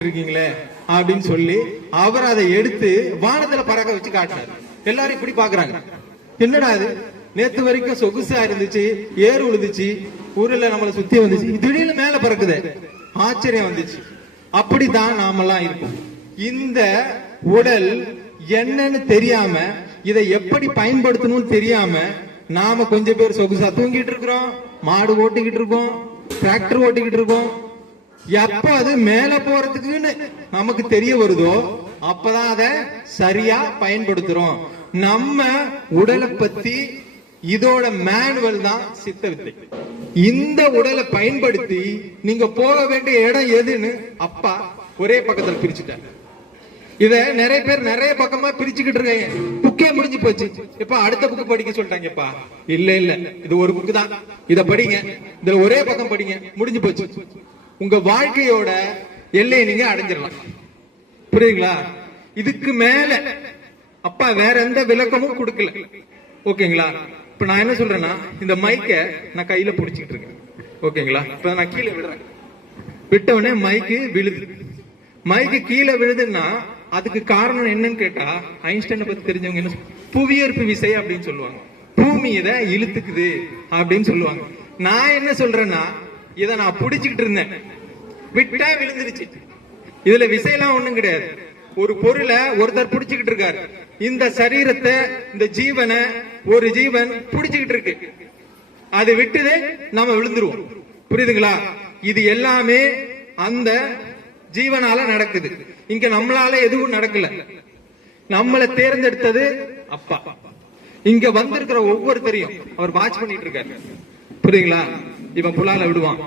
இருக்கீங்களே அப்படின்னு சொல்லி அவர் அதை எடுத்து வானத்துல பறக்க வச்சு காட்டினார் எல்லாரும் இப்படி பாக்குறாங்க என்னடா அது நேத்து வரைக்கும் சொகுசா இருந்துச்சு ஏறு உழுதுச்சு ஊர்ல நம்மளை சுத்தி வந்துச்சு. திடீர்னு மேல பறக்குதே. ஆச்சரியம் வந்துச்சு. அப்படித்தான் நாமெல்லாம் இருக்கும். இந்த உடல் என்னன்னு தெரியாம இதை எப்படி பயன்படுத்தணும்னு தெரியாம நாம கொஞ்சம் பேர் சொகுசா தூங்கிட்டு இருக்கிறோம் மாடு ஓட்டிக்கிட்டு இருக்கோம் டிராக்டர் ஓட்டிக்கிட்டு இருக்கோம் எப்ப அது மேல போறதுக்குன்னு நமக்கு தெரிய வருதோ அப்பதான் அதை சரியா பயன்படுத்துறோம். நம்ம உடலை பத்தி இதோட மேனுவல் தான் சித்த வித்தை இந்த உடலை பயன்படுத்தி நீங்க போக வேண்டிய இடம் எதுன்னு அப்பா ஒரே பக்கத்துல பிரிச்சுட்டாரு. இத நிறைய பேர் நிறைய பக்கமா பிரிச்சுக்கிட்டு இருக்காங்க. புக்கே முடிஞ்சு போச்சு. இப்ப அடுத்த புக்கு படிக்க சொல்லிட்டாங்கப்பா. இல்ல இல்ல இது ஒரு புக்கு தான். இத படிங்க. இதுல ஒரே பக்கம் படிங்க. முடிஞ்சு போச்சு. உங்க வாழ்க்கையோட எல்லையை நீங்க அடைஞ்சிடலாம். புரியுதுங்களா? இதுக்கு மேல அப்பா வேற எந்த விளக்கமும் கொடுக்கல. ஓகேங்களா? இப்ப நான் என்ன சொல்றேன்னா இந்த மைக்க நான் கையில புடிச்சுக்கிட்டு இருக்கேன். ஓகேங்களா? இப்ப நான் கீழே விடுறேன். விட்ட உடனே மைக்கு விழுது. மைக்கு கீழே விழுதுன்னா அதுக்கு காரணம் என்னன்னு கேட்டா ஐன்ஸ்டைனை பத்தி தெரிஞ்சவங்க என்ன சொல்~ புவியீர்ப்பு விசை அப்படின்னு சொல்லுவாங்க. பூமி இதை இழுத்துக்குது அப்படின்னு சொல்லுவாங்க. நான் என்ன சொல்றேன்னா இதை நான் பிடிச்சிக்கிட்டு இருந்தேன். விட்டா விழுந்துருச்சு. இதுல விசையெல்லாம் ஒண்ணும் கிடையாது. ஒரு பொருளை ஒருத்தர் பிடிச்சிக்கிட்டு இருக்காரு. இந்த சரீரத்தை இந்த ஜீவனை ஒரு ஜீவன் பிடிச்சிக்கிட்டு இருக்கு. அது விட்டுது நாம விழுந்துருவோம். புரியுதுங்களா? இது எல்லாமே அந்த ஜீவனால நடக்குது. இங்க நம்மளால எதுவும் நடக்கல. நம்மளை தேர்ந்தெடுத்தது அப்பா. இங்க வந்திருக்கிற ஒவ்வொருத்தரையும் அவர் வாட்ச் பண்ணிட்டு இருக்காரு. புரியுதுங்களா? இவன் புலால விடுவான்.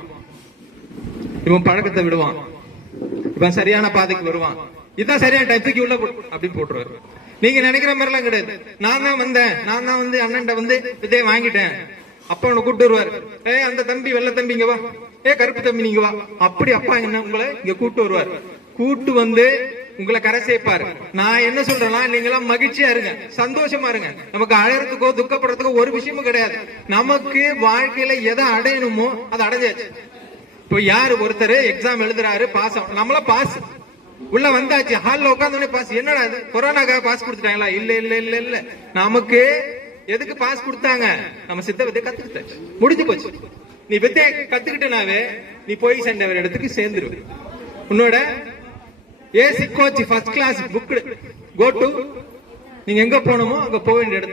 இவன் பழக்கத்தை விடுவான். இவன் சரியான பாதைக்கு வருவான். இதான் சரியான டைத்துக்கு உள்ள அப்படின்னு போட்டுருவாரு. நீங்க நினைக்கிற மாதிரி எல்லாம் கிடையாது. நான் தான் வந்தேன். நான் தான் வந்து அண்ணன் வந்து இதே வாங்கிட்டேன். அப்பா உன்னை கூப்பிட்டு வருவார். ஏ அந்த தம்பி வெள்ளை தம்பி இங்க வா. ஏ கருப்பு தம்பி நீங்க வா. அப்படி அப்பா என்ன உங்களை இங்க கூப்பிட்டு வருவார். கூட்டு வந்து உங்களை கரை சேர்ப்பாரு. நான் என்ன சொல்றேன்னா நீங்க எல்லாம் மகிழ்ச்சியா இருங்க சந்தோஷமா இருங்க. நமக்கு அழகிறதுக்கோ துக்கப்படுறதுக்கோ ஒரு விஷயமும் கிடையாது. நமக்கு வாழ்க்கையில எதை அடையணுமோ அதை அடைஞ்சாச்சு. இப்போ யாரு? ஒருத்தர் எக்ஸாம் எழுதுறாரு பாஸ் நம்மள பாஸ் உள்ள வந்தாச்சு ஹால்ல உட்காந்தோடனே பாஸ் என்னடா இது? கொரோனாக்காக பாஸ் கொடுத்துட்டாங்களா? இல்ல இல்ல இல்ல இல்ல. நமக்கு எதுக்கு பாஸ் கொடுத்தாங்க? நம்ம சித்த வித்தியை கத்துக்கிட்டாச்சு. முடிஞ்சு போச்சு. நீ வித்தியை கத்துக்கிட்டனாவே நீ போய் சென்ற ஒரு இடத்துக்கு சேர்ந்துருவ உன்னோட AC coach first class book go to நீங்க எங்க போகணுமோ அங்க போக வேண்டிய இடத்துக்கு